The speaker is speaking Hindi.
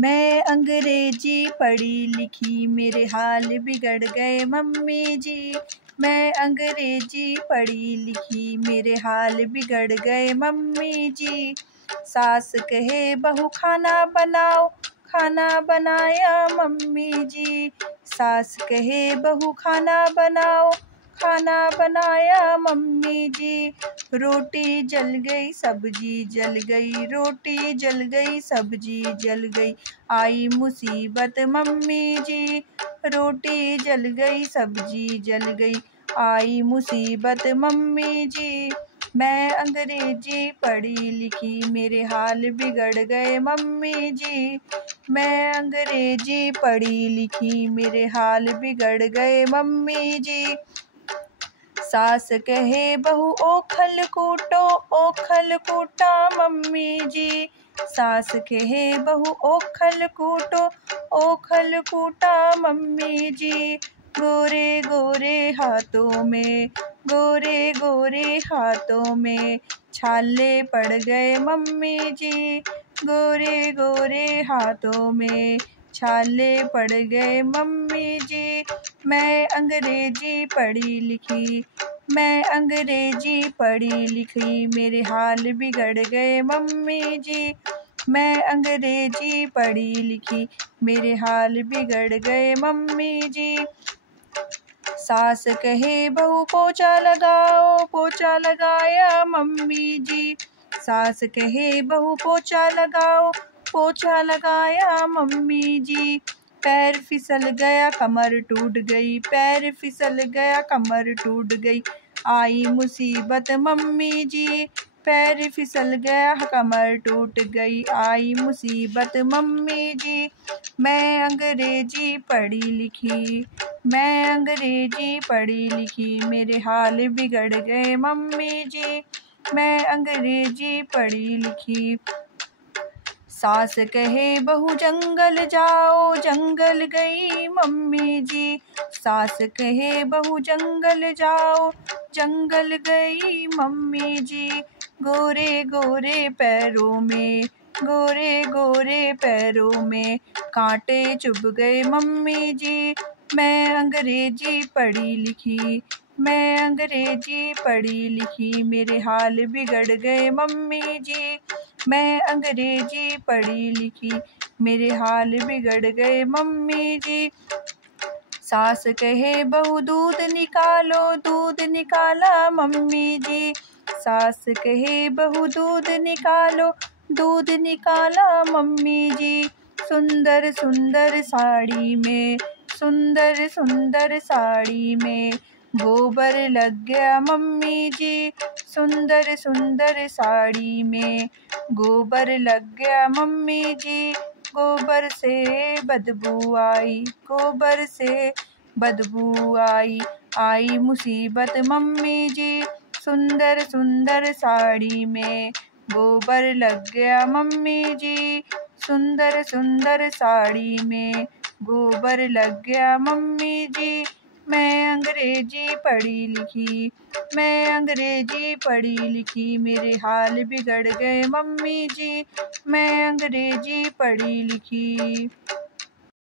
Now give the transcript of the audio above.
मैं अंग्रेजी पढ़ी लिखी मेरे हाल बिगड़ गए मम्मी जी। मैं अंग्रेजी पढ़ी लिखी मेरे हाल बिगड़ गए मम्मी जी। सास कहे बहू खाना बनाओ, खाना बनाया मम्मी जी। सास कहे बहू खाना बनाओ, खाना बनाया मम्मी जी। रोटी जल गई सब्जी जल गई, रोटी जल गई सब्जी जल गई, आई मुसीबत मम्मी जी। रोटी जल गई सब्जी जल गई, आई मुसीबत मम्मी जी। मैं अंग्रेजी पढ़ी लिखी मेरे हाल बिगड़ गए मम्मी जी। मैं अंग्रेजी पढ़ी लिखी मेरे हाल बिगड़ गए मम्मी जी। सास कहे बहू ओखल कूटो, ओखल कूटा मम्मी जी। सास कहे बहू ओखल कूटो, ओखल कूटा मम्मी जी। गोरे गोरे हाथों में, गोरे गोरे हाथों में छाले पड़ गए मम्मी जी। गोरे गोरे हाथों में छाले पड़ गए मम्मी जी। मैं अंग्रेजी पढ़ी लिखी, मैं अंग्रेजी पढ़ी लिखी मेरे हाल बिगड़ गए मम्मी जी। मैं अंग्रेजी पढ़ी लिखी मेरे हाल बिगड़ गए मम्मी जी। सास कहे बहू पोछा लगाओ, पोछा लगाया मम्मी जी। सास कहे बहू पोछा लगाओ, पोछा लगाया मम्मी जी। पैर फिसल गया कमर टूट गई, पैर फिसल गया कमर टूट गई, आई मुसीबत मम्मी जी। पैर फिसल गया कमर टूट गई, आई मुसीबत मम्मी जी। मैं अंग्रेजी पढ़ी लिखी, मैं अंग्रेजी पढ़ी लिखी मेरे हाल बिगड़ गए मम्मी जी। मैं अंग्रेजी पढ़ी लिखी। सास कहे बहू जंगल जाओ, जंगल गई मम्मी जी। सास कहे बहू जंगल जाओ, जंगल गई मम्मी जी। गोरे गोरे पैरों में, गोरे गोरे पैरों में कांटे चुभ गए मम्मी जी। मैं अंग्रेजी पढ़ी लिखी, मैं अंग्रेजी पढ़ी लिखी मेरे हाल बिगड़ गए मम्मी जी। मैं अंग्रेजी पढ़ी लिखी मेरे हाल बिगड़ गए मम्मी जी। सास कहे बहू दूध निकालो, दूध निकाला मम्मी जी। सास कहे बहू दूध निकालो, दूध निकाला मम्मी जी। सुंदर सुंदर साड़ी में, सुंदर सुंदर साड़ी में गोबर लग गया मम्मी जी। सुंदर सुंदर साड़ी में गोबर लग गया मम्मी जी। गोबर से बदबू आई, गोबर से बदबू आई, आई मुसीबत मम्मी जी। सुंदर सुंदर साड़ी में गोबर लग गया मम्मी जी। सुंदर सुंदर साड़ी में गोबर लग गया मम्मी जी। मैं अंग्रेजी पढ़ी लिखी, मैं अंग्रेजी पढ़ी लिखी मेरे हाल बिगड़ गए मम्मी जी। मैं अंग्रेजी पढ़ी लिखी।